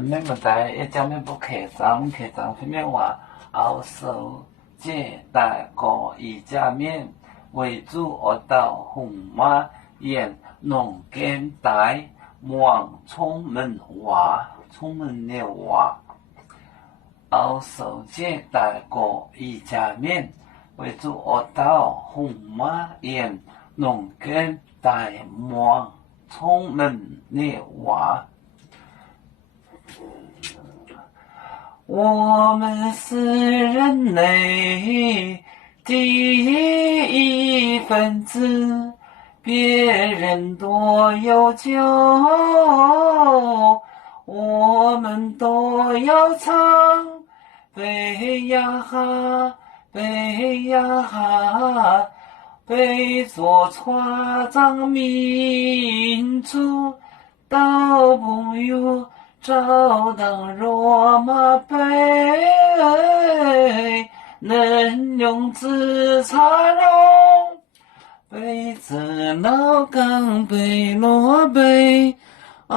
咩问题？一讲咩不客张，客张方面话，熬手借大个一家面为主，我到红马沿农耕带往出门话，出门的话，熬手借大个一家面为主，我到红马沿农耕带往出门的话。我们是人类第一分子，别人多有酒，我们都要唱。背呀哈，背呀哈，背着船长民族都不有。照当罗马杯，能用紫茶龙，杯子老钢杯罗杯啊。